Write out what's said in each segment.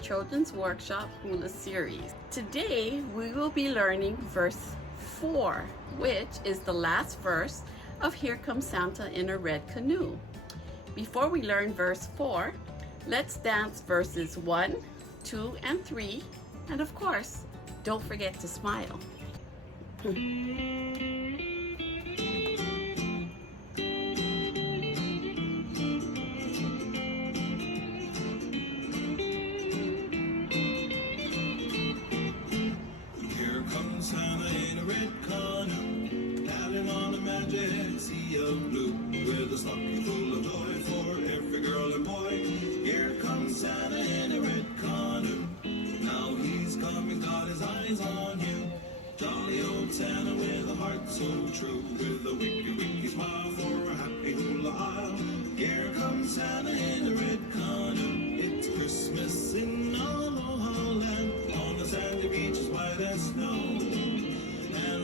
Children's Workshop Hula series. Today we will be learning verse 4, which is the last verse of Here Comes Santa in a Red Canoe. Before we learn verse 4, let's dance verses 1, 2, and 3, and of course, don't forget to smile. Santa in a red canoe, paddling on a magic sea of blue, with a stocking full of joy for every girl and boy. Here comes Santa in a red canoe, now he's coming, got his eyes on you. Jolly old Santa with a heart so true, with a wicky wicky smile for a happy hula isle. Here comes Santa in a red canoe, it's Christmas in Aloha land, on the sandy beaches white as snow.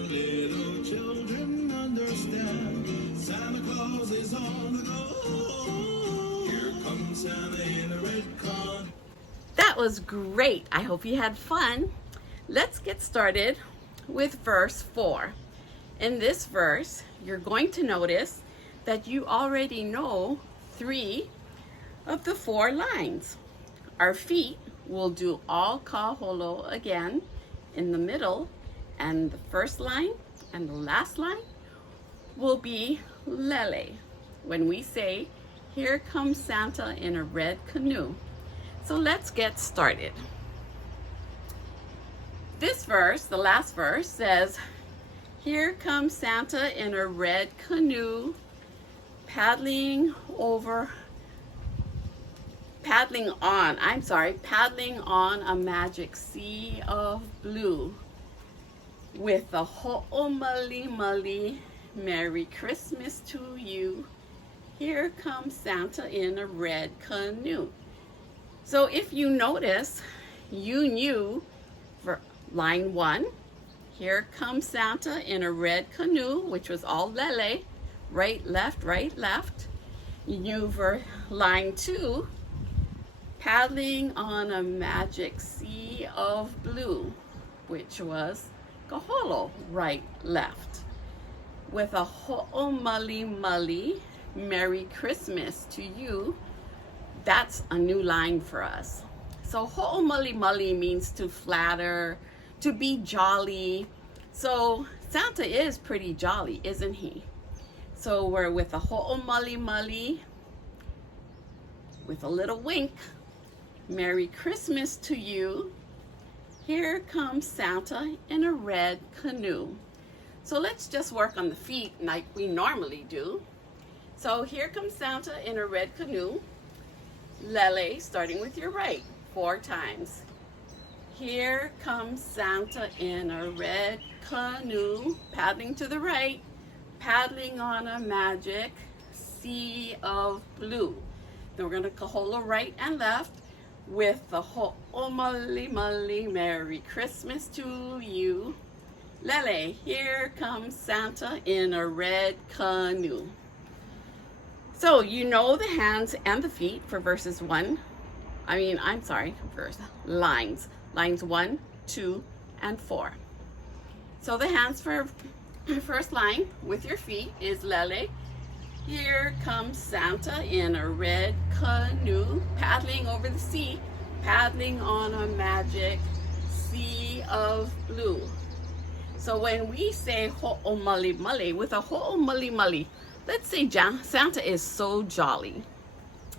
Little children understand, Santa Claus is on the go. Here comes Santa in a red canoe. That was great. I hope you had fun. Let's get started with verse 4. In this verse, you're going to notice that you already know 3 of the 4 lines. Our feet will do all kaholo again in the middle, and the first line and the last line will be lele when we say, here comes Santa in a red canoe. So let's get started. This verse, the last verse, says, here comes Santa in a red canoe, paddling on a magic sea of blue. With a ho'omali, Merry Christmas to you. Here comes Santa in a red canoe. So if you notice, you knew for line 1, here comes Santa in a red canoe, which was all lele, right, left, right, left. You knew for line 2, paddling on a magic sea of blue, which was kaholo, right, left. With a ho'omali, Merry Christmas to you. That's a new line for us. So ho'omali means to flatter, to be jolly. So Santa is pretty jolly, isn't he? So we're with a ho'omali, with a little wink. Merry Christmas to you. Here comes Santa in a red canoe. So let's just work on the feet like we normally do. So here comes Santa in a red canoe. Lele, starting with your right, 4 times. Here comes Santa in a red canoe, paddling to the right, paddling on a magic sea of blue. Then we're going to kaholo right and left. With the ho'omali, Merry Christmas to you. Lele, here comes Santa in a red canoe. So you know the hands and the feet for verses 1. Lines. Lines 1, 2, and 4. So the hands for first line with your feet is lele. Here comes Santa in a red canoe, paddling over the sea, paddling on a magic sea of blue. So when we say ho'omali, with a ho'omali, let's say Santa is so jolly.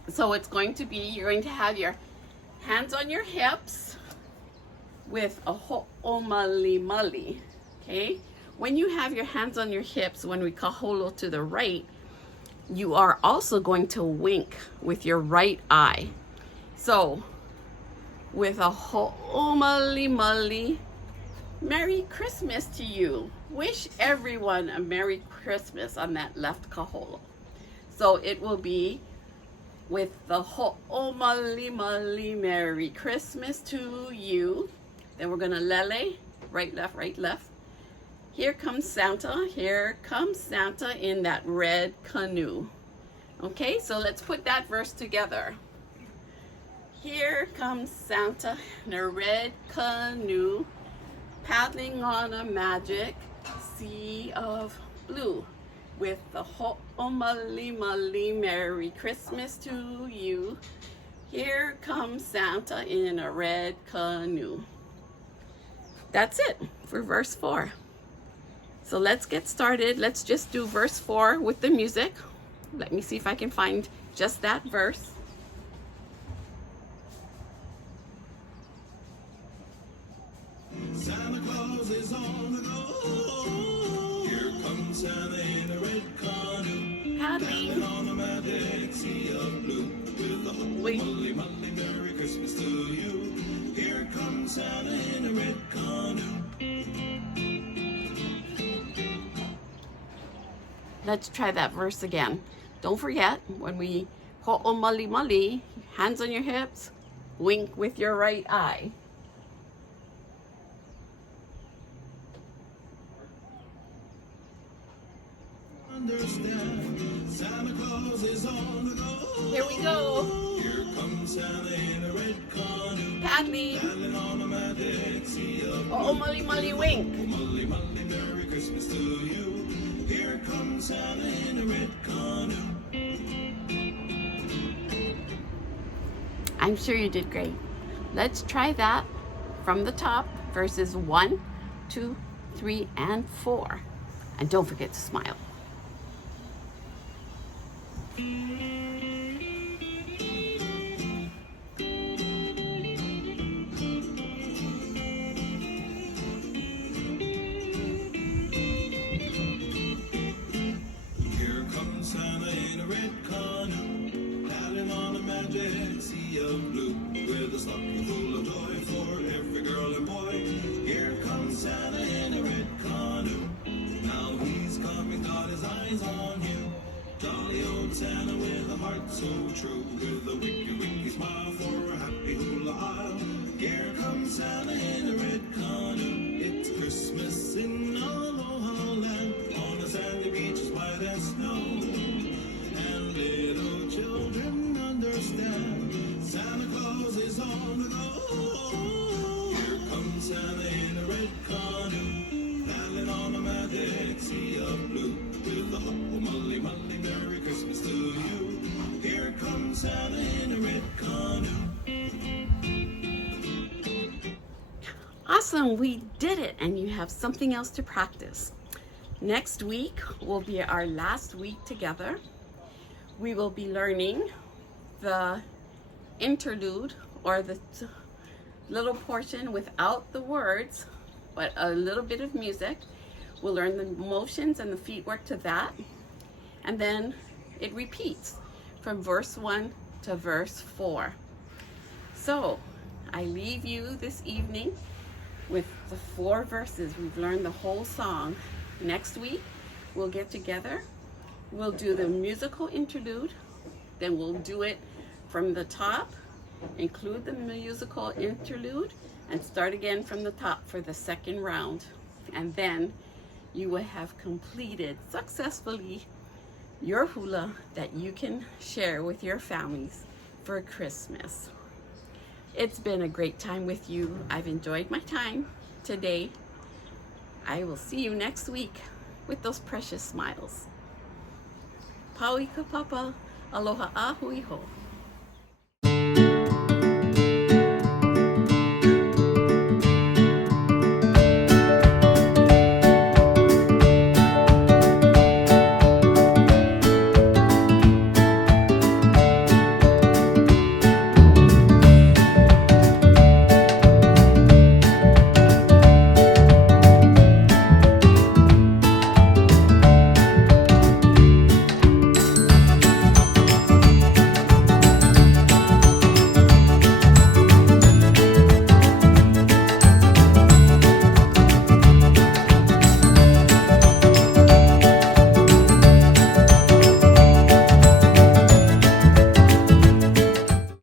So it's going to be, you're going to have your hands on your hips with a ho'omali, okay? When you have your hands on your hips, when we kaholo to the right, you are also going to wink with your right eye. So, with a ho'omali, Merry Christmas to you. Wish everyone a Merry Christmas on that left kaholo. So it will be with the ho'omali, Merry Christmas to you. Then we're gonna lele, right, left. Here comes Santa in that red canoe. Okay, so let's put that verse together. Here comes Santa in a red canoe, paddling on a magic sea of blue. With the Ho'omali Merry Christmas to you. Here comes Santa in a red canoe. That's it for verse 4. So let's get started. Let's just do verse 4 with the music. Let me see if I can find just that verse. Santa Claus is on the go. Here comes Santa in a red canoe, paddling on a magic sea of blue. With a holly molly Merry Christmas to you. Here comes Santa in a red canoe. Let's try that verse again. Don't forget, when we ho'omali, hands on your hips, wink with your right eye. Understand, Santa Claus is on the go. Here we go. Here comes Santa in a red canoe, Paddling. paddling on a magic sea of blue. Ho'omali wink. Molly, molly, Merry Christmas to you. Here comes Santa in a red canoe. I'm sure you did great. Let's try that from the top, verses 1, 2, 3, and 4. And don't forget to smile. With a stocking full of joy for every girl and boy. Here comes Santa in a red canoe. Now he's coming, got his eyes on you. Jolly old Santa with a heart so true. With a wicky smile for a happy Hula Isle. Here comes Santa in a red canoe. It's Christmas in Aloha land, on the sandy beaches white as snow. And little children understand, Santa Claus is on the go. Here comes Santa in a red canoe, paddling on a magic sea of blue. With a holly molly Merry Christmas to you. Here comes Santa in a red canoe. Awesome, we did it, and you have something else to practice. Next week will be our last week together. We will be learning the interlude, or the little portion without the words, but a little bit of music. We'll learn the motions and the feet work to that. And then it repeats from verse 1 to verse 4. So I leave you this evening with the 4 verses. We've learned the whole song. Next week, we'll get together. We'll do the musical interlude. Then we'll do it from the top, include the musical interlude, and start again from the top for the second round. And then you will have completed successfully your hula that you can share with your families for Christmas. It's been a great time with you. I've enjoyed my time today. I will see you next week with those precious smiles. Pauika papa, aloha ahui ho.